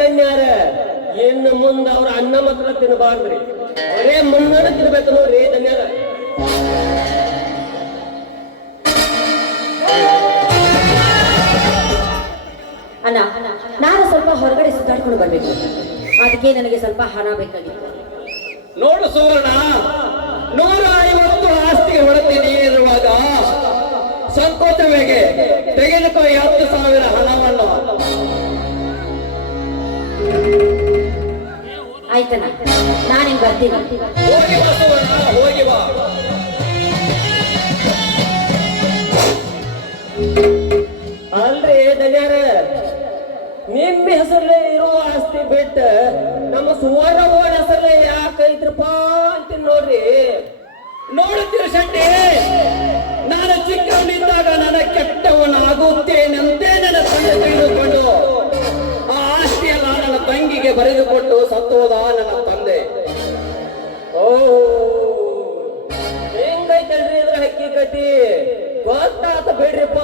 ಧನ್ಯಾರ ಇನ್ನು ಮುಂದ ಅವ್ರ ಅನ್ನ ಮಾತ್ರ ತಿನ್ನಬಾರ್ದ್ರಿ ಅವರೇ ಮುನ್ನ ತಿನ್ಬೇಕು ನೋಡ್ರಿ ಧನ್ಯಾರ ಅಣ್ಣ ನಾನು ಸ್ವಲ್ಪ ಹೊರಗಡೆ ಸುತ್ತಾಡ್ಕೊಂಡು ಬರ್ಬೇಕು. ಅದಕ್ಕೆ ನನಗೆ ಸ್ವಲ್ಪ ಹಣ ಬೇಕಾಗಿತ್ತು. ನೋಡು ಸುವರ್ಣ ನೂರ ಐವತ್ತು ಆಸ್ತಿ ಹೊಡೆತಿ ನೀನಿರುವಾಗ ಸಂಕೋಚವೇಗೆ ತೆಗೆದುಕೋ ಹತ್ತು ಸಾವಿರ ಹಣವನ್ನು. ಆಯ್ತಣ್ಣ ನಾನಿಂಗ್ ಬರ್ತೀನಿ. ಹೋಗಿ ಬಾ ಅಲ್ರಿ ಧನ್ಯಾರ ನಿಮ್ಮ ಹೆಸರಲ್ಲೇ ಇರೋ ಆಸ್ತಿ ಬಿಟ್ಟ ನಮ್ಮ ಸುವರ್ಣ ಓಡ್ ಹೆಸರಲ್ಲೇ ಯಾಕೆ ಐತ್ರಪ್ಪ ಅಂತ ನೋಡ್ರಿ. ನೋಡುತ್ತೀರ ಶೆಟ್ಟಿ, ನಾನು ಚಿಕ್ಕವನಿದ್ದಾಗ ನನ್ನ ಕೆಟ್ಟವನಾಗುತ್ತೇನೆಂದೇ ನನ್ನ ತಂದೆ ತಿಳಿದುಕೊಂಡು. ತಂಗಿಗೆ ಬರೆದುಕೊಟ್ಟು ಸತ್ತೋದ ನನ್ನ ತಂದೆ. ಓ ಹೆಂಗೈತಲ್ರಿ ಇದ್ರ ಕಟ್ಟಿ? ಗೊತ್ತಾತ ಬಿಡ್ರಿಪ್ಪ.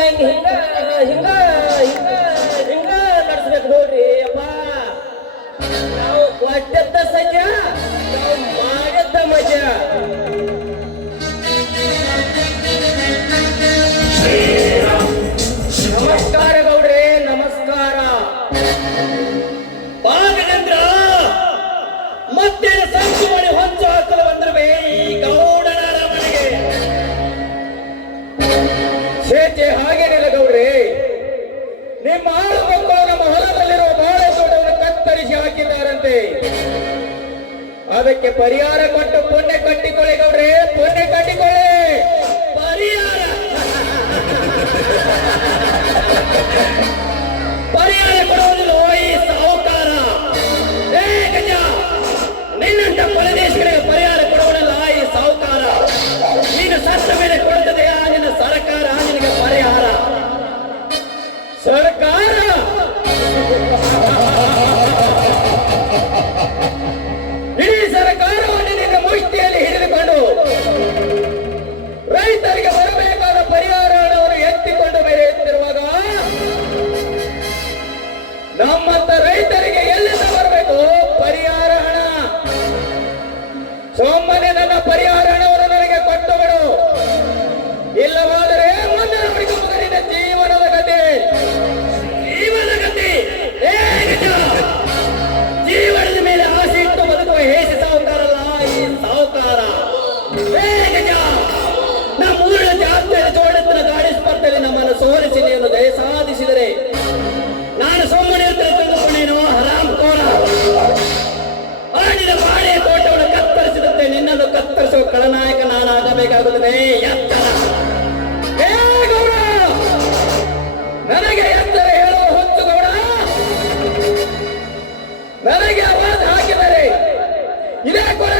ಹಿಂಗ ಹಿಂಗ ಹಿಂಗ ಹಿಂಗ ನಡ್ಸ್ಬೇಕು ನೋಡ್ರಿ ಅಪ್ಪ ನಾವು ಕೊಟ್ಟದ್ದ ಸಜ್ಜ ನಾವು ಮಾಡಿದ್ದ ಮಜಾ. ಅದಕ್ಕೆ ಪರಿಹಾರ ಕೊಟ್ಟು ಪುಣ್ಯ ಕಟ್ಟಿಕೊಳ್ಳಿ ಗೌಡ್ರೆ ಪುಣ್ಯ ಕಟ್ಟಿಕೊಳ್ಳಿ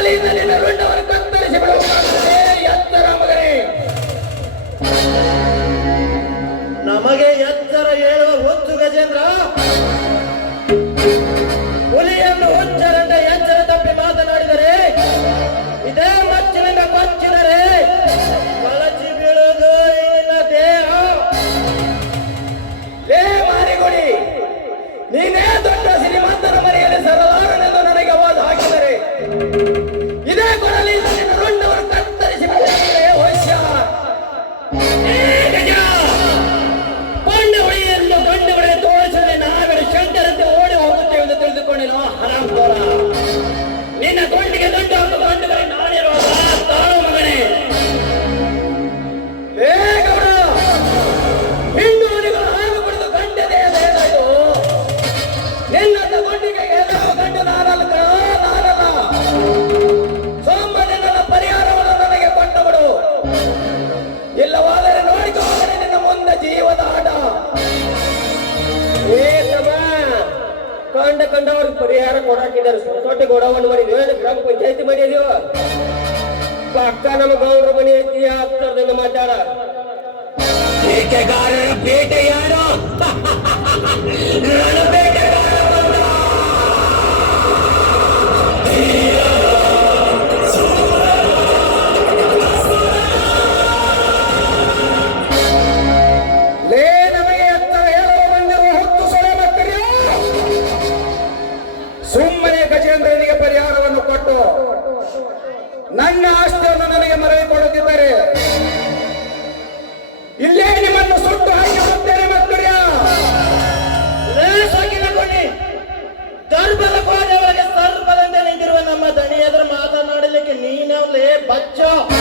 believe in it. ಪರಿಹಾರ ಕೊಡಾಕಿದ್ದಾರೆ. ಸುರಸೋಟೆ ಗೊಡವನ್ನು ಮನೆ ಗ್ರಾಮ ಪಂಚಾಯತಿ ಮನೆ ಇದೀವ ಅಕ್ಕ ನಮ್ಮ ಗೌಡ್ರ ಮನೆ ಐತಿ ಆಗ್ತದೆ ಮಾತಾಡ. ಬೇಟೆಗಾರರ ಬೇಟೆ ಯಾರು? 搬家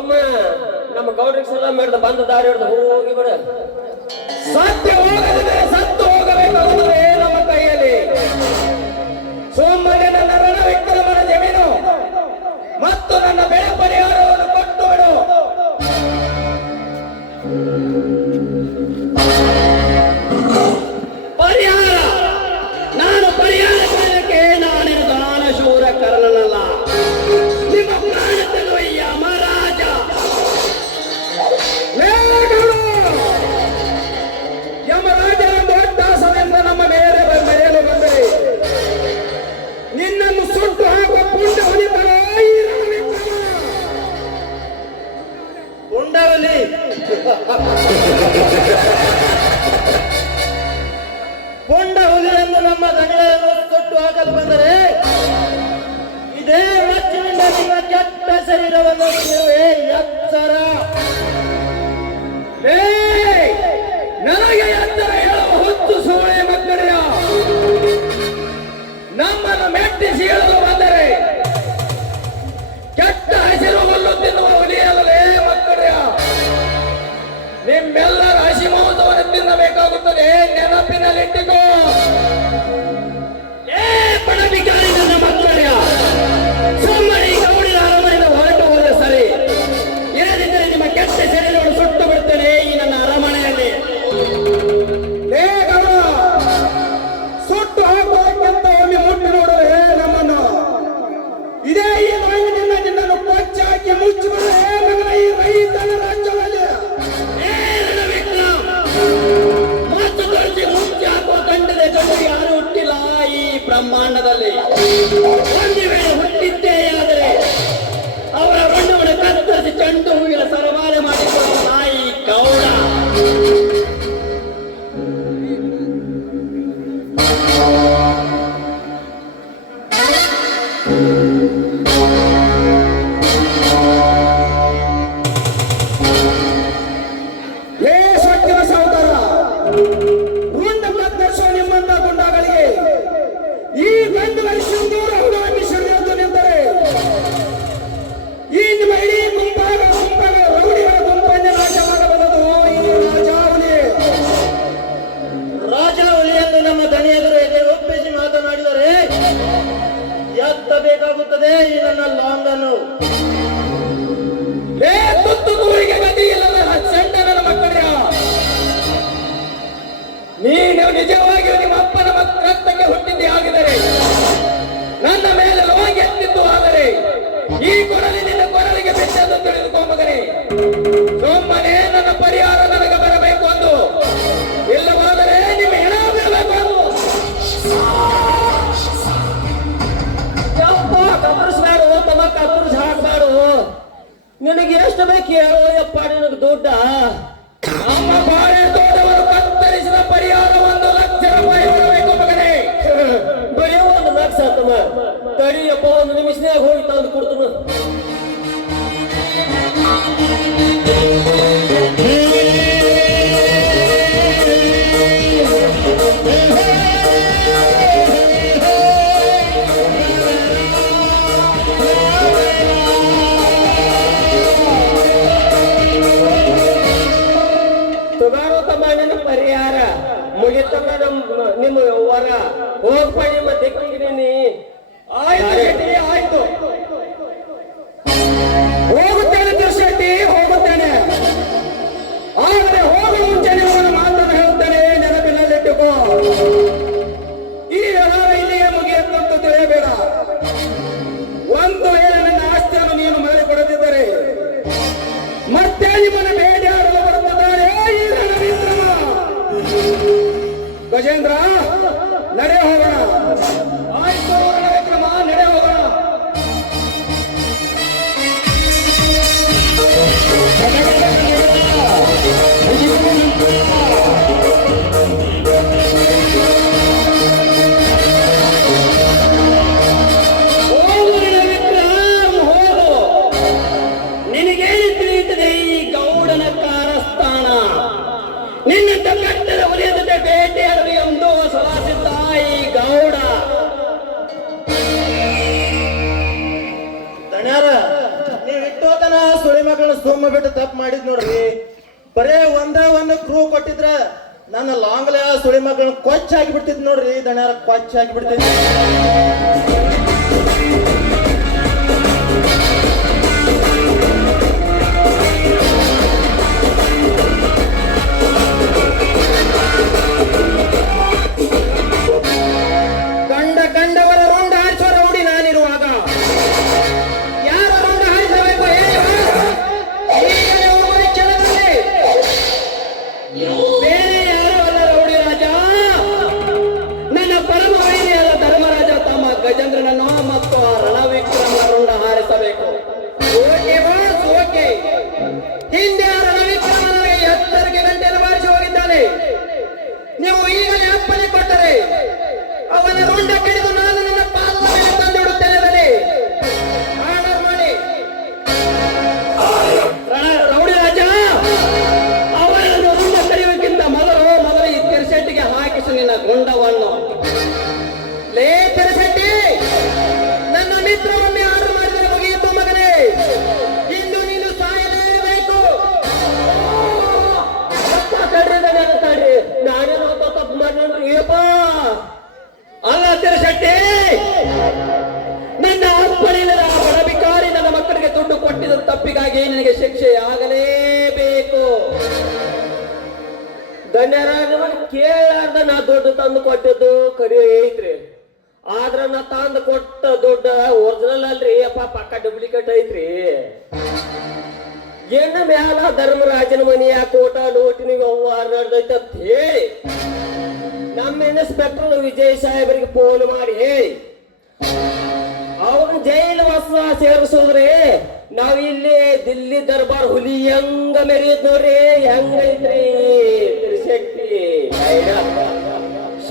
ಅವಮ್ಮ ನಮ್ಮ ಗೌಡ್ರಿಗೆ ಸಲ ಮಾಡಿದ ಬಂದ ದಾರಿ ಹಿಡಿದು ಹೋಗಿ ಬರ ಸತ್ಯ ಹೋಗ ಎಚ್ಚರಿರವನ್ನು ಎತ್ತರ. ನನಗೆ ಎತ್ತರ ಹೇಳುವ ಹೊತ್ತು ಸುವಳೆ ಮಕ್ಕಳೆಯ. ನಮ್ಮನ್ನು ಮೆಟ್ಟಿಸಿ ಹೇಳಲು ಬಂದರೆ ಕೆಟ್ಟ ಹಸಿರು ಹುಲ್ಲು ತಿನ್ನುವ ಒಲಿಯಲ್ಲೇ ಮಕ್ಕಳೆಯ. ನಿಮ್ಮೆಲ್ಲರ ಹಸಿ ಮಹೋತ್ಸವವನ್ನು ತಿನ್ನಬೇಕಾಗುತ್ತದೆ, ನೆನಪಿನಲ್ಲಿಟ್ಟಿಕೋ. ಏ ಪಣಬಿಕಾರಿ ನನ್ನ ಮಕ್ಕಳೆಯ. ಸುಮ್ಮನೆ ಬ್ರಹ್ಮಾಂಡದಲ್ಲಿ ಸುಮ್ಮ ಬಿಟ್ಟು ತಪ್ಪು ಮಾಡಿದ್ ನೋಡ್ರಿ. ಬರೇ ಒಂದ ಒಂದು ಕ್ರೂ ಕೊಟ್ಟಿದ್ರ ನನ್ನ ಲಾಂಗ್ಲ ಸುಳಿ ಮಗಳ ಕೊಚ್ಚಾಗಿ ಬಿಡ್ತಿದ್ ನೋಡ್ರಿ ದಣ್ಯಾರ ಕೊಚ್ಚಾಗಿ ಹಾಕಿ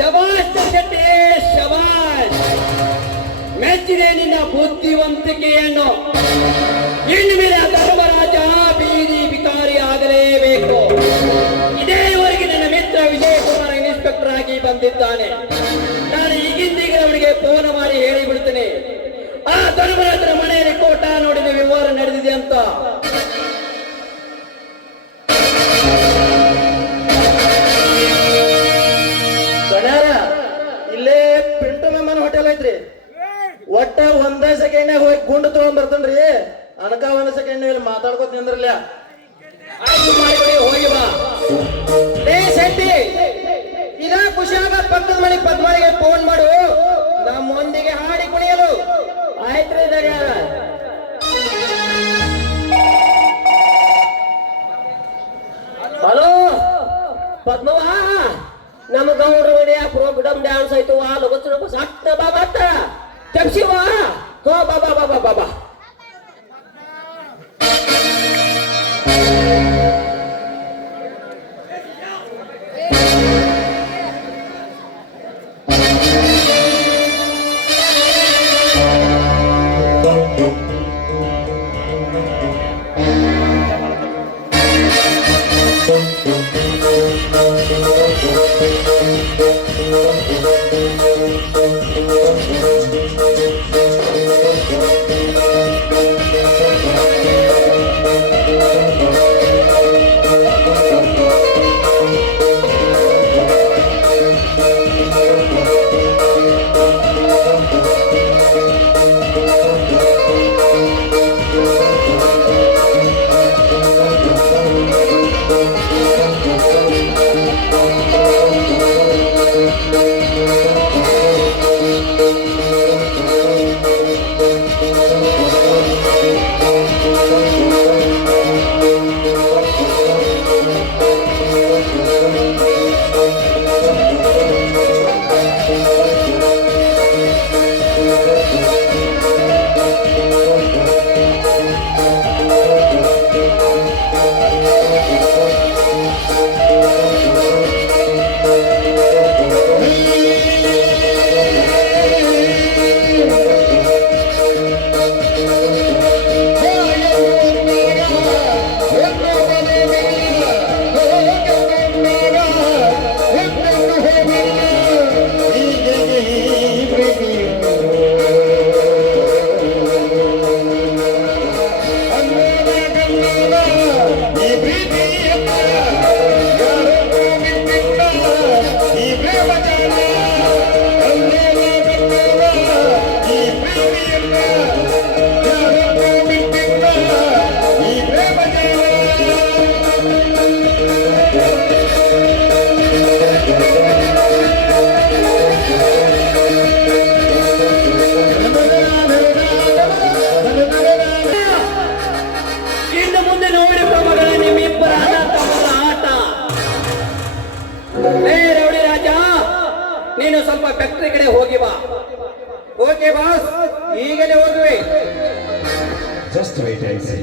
ಶಬಾಷ್ ಶೆಟ್ಟಿ ಶಬಾಷ್. ಮೆಚ್ಚಿದೆ ನಿನ್ನ ಬುದ್ಧಿವಂತಿಕೆಯನ್ನು. ಇನ್ನು ಮೇಲೆ ಧರ್ಮರಾಜ ಬೀದಿ ಬಿಕಾರಿ ಆಗಲೇಬೇಕು. ಇದೇವರೆಗೆ ನನ್ನ ಮಿತ್ರ ವಿಜಯ್ ಕುಮಾರ್ ಇನ್ಸ್ಪೆಕ್ಟರ್ ಆಗಿ ಬಂದಿದ್ದಾನೆ. ನಾನು ಈಗಿಂದೀಗ ಅವನಿಗೆ ಫೋನ್ ಮಾಡಿ ಹೇಳಿಬಿಡ್ತೇನೆ. ಆ ಧರ್ಮರಾಜರ ಮನೆಯಲ್ಲಿ ಕೋಟ ನೋಡಿದ ವ್ಯವಹಾರ ನಡೆದಿದೆ ಅಂತ. ಒಟ್ಟ ಒಂದ ಸೆಕೆಂಡ್ ಹೋಗಿ ಗುಂಡು ತಗೊಂಡ್ ಬರ್ತನ್ರಿ ಅನಕ ಒಂದ್ ಸೆಕೆಂಡ್ ಇಲ್ಲಿ ಮಾತಾಡ್ಕೋತ ನಿಂದ್ರಲ್ಲ. ಹೋಗಿ ಬಾ. ಏ ಶೆಟ್ಟಿ, ಇದ ಖುಷಿಯಾಗ ಪಕ್ಕದ ಮನೆ ಪದ್ಮಳಿಗೆ ಫೋನ್ ಮಾಡು. ನಮ್ಮೊಂದಿಗೆ ಹಾಡಿ ಕುಣಿಯಲು. ಆಯ್ತ್ರಿ ಹಲೋ? ಪದ್ಮವಾ ನಮ್ಮ ಗೌಡ್ರ ಪ್ರೋಗ್ರಾಮ್ ಡ್ಯಾನ್ಸ್ ಆಯ್ತು. ಆ ಲಗತ್ತು ಸಟ್ಟ ಬಾ ತೆಪ್ಸಿವ ಹೋ ಬಾಬಾ ಬಾಬಾ ಬಾ ಫ್ಯಾಕ್ಟ್ರಿ ಕಡೆ ಹೋಗಿ ಬಾ ಓಕೆ ಬಾಸ್. ಈಗಲೇ ಹೋಗುವೆ ಜಸ್ಟ್ ವೇಟ್ ಐ ಸೀ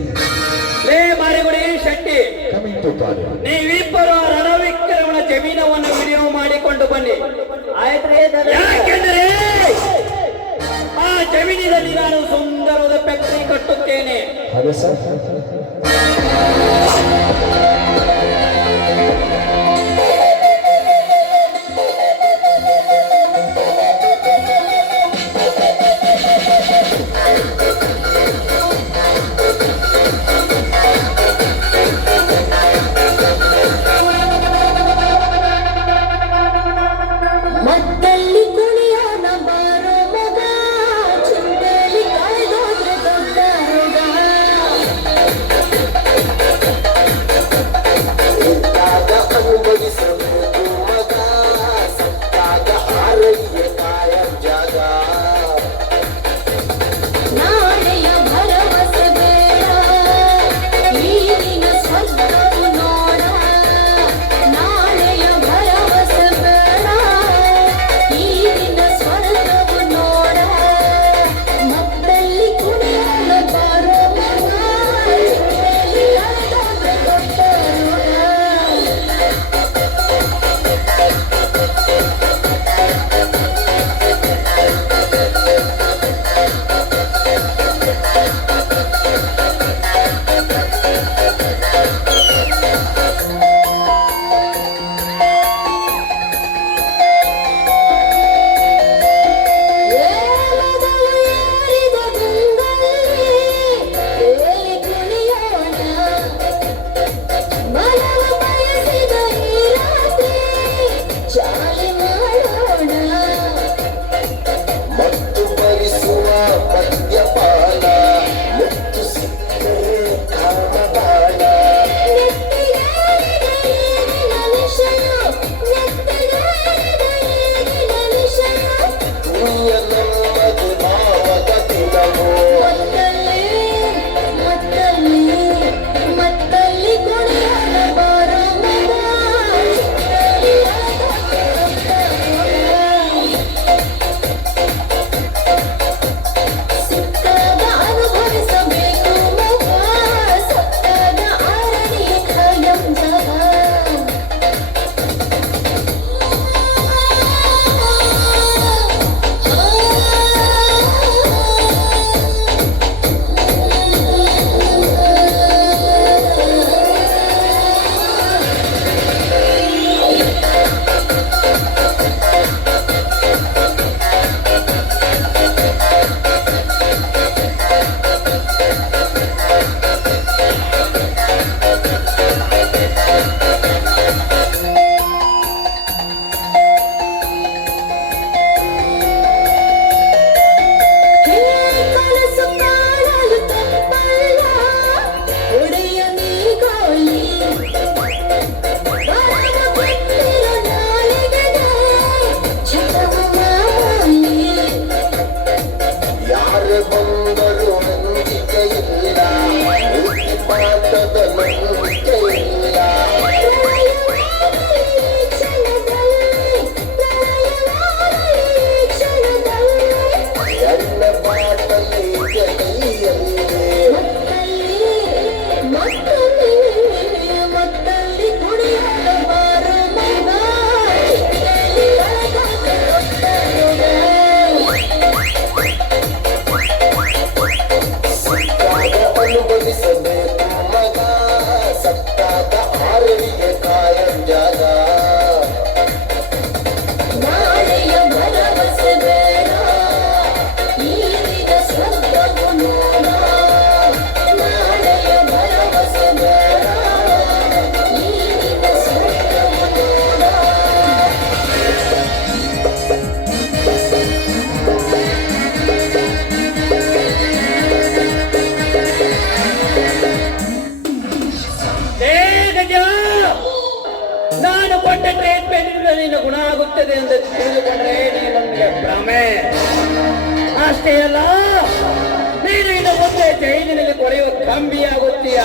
ಲೇ Marigudi Shetty. Coming to Padu. ನೀವಿಬ್ಬರು ರಣವಿಕ್ರಮಣ ಜಮೀನವನ್ನು ವಿಡಿಯೋ ಮಾಡಿಕೊಂಡು ಬನ್ನಿ. ಆಯ್ತ್ರೆ ಯಾಕೆಂದರೆ ಆ ಜಮೀನಿನಲ್ಲಿ ನಾನು ಸುಂದರವಾದ ಫ್ಯಾಕ್ಟ್ರಿ ಕಟ್ಟುತ್ತೇನೆ. ಅದೇ sir. ಆಗುತ್ತದೆ ಎಂದು ತಿಳಿದುಕೊಂಡ್ರೆ ನಮಗೆ ಭ್ರಮೆ. ಅಷ್ಟೇ ಅಲ್ಲ ನೀನು ಇನ್ನು ಮುಂದೆ ಜೈಲಿನಲ್ಲಿ ಕೊರೆಯುವ ಕಂಬಿಯಾಗುತ್ತೀಯ?